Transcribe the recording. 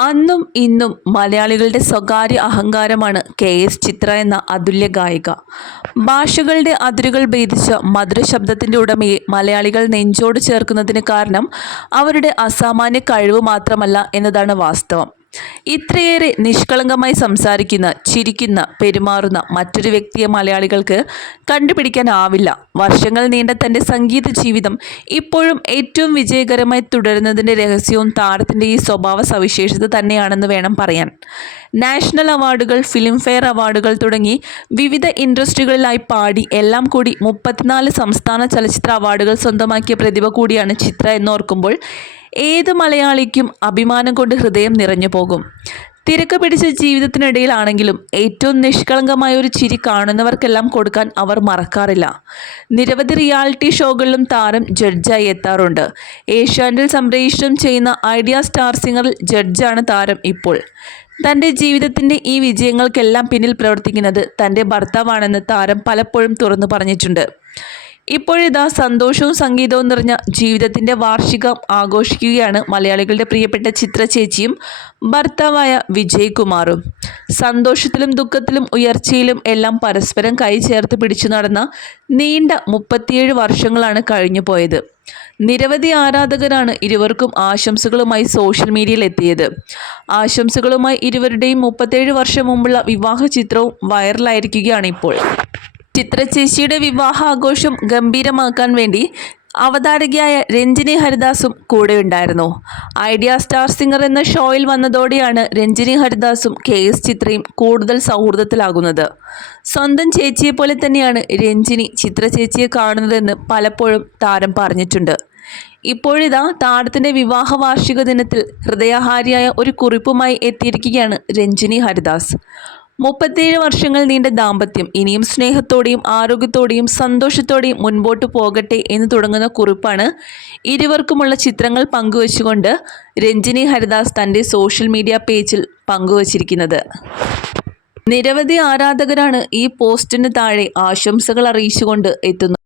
അന്നും ഇന്നും മലയാളികളുടെ സ്വകാര്യ അഹങ്കാരമാണ് കെ എസ് ചിത്ര എന്ന അതുല്യ ഗായിക. ഭാഷകളുടെ അതിരുകൾ ഭേദിച്ച മധുര ശബ്ദത്തിന്റെ ഉടമയെ മലയാളികൾ നെഞ്ചോട് ചേർക്കുന്നതിന് കാരണം അവരുടെ അസാമാന്യ കഴിവ് മാത്രമല്ല എന്നതാണ് വാസ്തവം. ഇത്രയേറെ നിഷ്കളങ്കമായി സംസാരിക്കുന്ന ചിരിക്കുന്ന പെരുമാറുന്ന മറ്റൊരു വ്യക്തിയെ മലയാളികൾക്ക് കണ്ടുപിടിക്കാനാവില്ല. വർഷങ്ങൾ നീണ്ട തന്റെ സംഗീത ജീവിതം ഇപ്പോഴും ഏറ്റവും വിജയകരമായി തുടരുന്നതിന്റെ രഹസ്യവും താരത്തിന്റെ ഈ സ്വഭാവ സവിശേഷത തന്നെയാണെന്ന് വേണം പറയാൻ. നാഷണൽ അവാർഡുകൾ ഫിലിംഫെയർ അവാർഡുകൾ തുടങ്ങി വിവിധ ഇൻഡസ്ട്രികളിലായി പാടി എല്ലാം കൂടി മുപ്പത്തിനാല് സംസ്ഥാന ചലച്ചിത്ര അവാർഡുകൾ സ്വന്തമാക്കിയ പ്രതിഭ കൂടിയാണ് ചിത്ര എന്നോർക്കുമ്പോൾ ഏത് മലയാളിക്കും അഭിമാനം കൊണ്ട് ഹൃദയം നിറഞ്ഞു പോകും. തിരക്ക് പിടിച്ച ജീവിതത്തിനിടയിലാണെങ്കിലും ഏറ്റവും നിഷ്കളങ്കമായ ഒരു ചിരി കാണുന്നവർക്കെല്ലാം കൊടുക്കാൻ അവർ മറക്കാറില്ല. നിരവധി റിയാലിറ്റി ഷോകളിലും താരം ജഡ്ജായി എത്താറുണ്ട്. ഏഷ്യാനെറ്റിൽ സംപ്രേഷണം ചെയ്യുന്ന ഐഡിയ സ്റ്റാർ സിംഗറിൽ ജഡ്ജാണ് താരം ഇപ്പോൾ. തന്റെ ജീവിതത്തിന്റെ ഈ വിജയങ്ങൾക്കെല്ലാം പിന്നിൽ പ്രവർത്തിക്കുന്നത് തന്റെ ഭർത്താവാണെന്ന് താരം പലപ്പോഴും തുറന്നു പറഞ്ഞിട്ടുണ്ട്. ഇപ്പോഴിതാ സന്തോഷവും സംഗീതവും നിറഞ്ഞ ജീവിതത്തിന്റെ വാർഷികം ആഘോഷിക്കുകയാണ് മലയാളികളുടെ പ്രിയപ്പെട്ട ചിത്ര ചേച്ചിയും ഭർത്താവായ വിജയ് കുമാറും സന്തോഷത്തിലും ദുഃഖത്തിലും ഉയർച്ചയിലും എല്ലാം പരസ്പരം കൈ ചേർത്ത് പിടിച്ചു നടന്ന നീണ്ട മുപ്പത്തിയേഴ് വർഷങ്ങളാണ് കഴിഞ്ഞു പോയത്. നിരവധി ആരാധകരാണ് ഇരുവർക്കും ആശംസകളുമായി സോഷ്യൽ മീഡിയയിൽ എത്തിയത്. ആശംസകളുമായി ഇരുവരുടെയും മുപ്പത്തേഴ് വർഷം മുമ്പുള്ള വിവാഹ ചിത്രവും വൈറലായിരിക്കുകയാണ് ഇപ്പോൾ. ചിത്രചേച്ചിയുടെ വിവാഹാഘോഷം ഗംഭീരമാക്കാൻ വേണ്ടി അവതാരകയായ രഞ്ജിനി ഹരിദാസും കൂടെ ഉണ്ടായിരുന്നു. ഐഡിയ സ്റ്റാർ സിംഗർ എന്ന ഷോയിൽ വന്നതോടെയാണ് രഞ്ജിനി ഹരിദാസും കെ എസ് ചിത്രയും കൂടുതൽ സൗഹൃദത്തിലാകുന്നത്. സ്വന്തം ചേച്ചിയെ പോലെ തന്നെയാണ് രഞ്ജിനി ചിത്ര ചേച്ചിയെ കാണുന്നതെന്ന് പലപ്പോഴും താരം പറഞ്ഞിട്ടുണ്ട്. ഇപ്പോഴിതാ താരത്തിന്റെ വിവാഹ വാർഷിക ദിനത്തിൽ ഹൃദയഹാരിയായ ഒരു കുറിപ്പുമായി എത്തിയിരിക്കുകയാണ് രഞ്ജിനി ഹരിദാസ്. മുപ്പത്തേഴ് വർഷങ്ങൾ നീണ്ട ദാമ്പത്യം. ഇനിയും സ്നേഹത്തോടെയും ആരോഗ്യത്തോടെയും സന്തോഷത്തോടെയും മുൻപോട്ട് പോകട്ടെ എന്ന് തുടങ്ങുന്ന കുറിപ്പാണ് ഇരുവർക്കുമുള്ള ചിത്രങ്ങൾ പങ്കുവച്ചുകൊണ്ട് രഞ്ജിനി ഹരിദാസ് തന്റെ സോഷ്യൽ മീഡിയ പേജിൽ പങ്കുവച്ചിരിക്കുന്നത്. നിരവധി ആരാധകരാണ് ഈ പോസ്റ്റിന് താഴെ ആശംസകൾ അറിയിച്ചുകൊണ്ട് എത്തുന്നത്.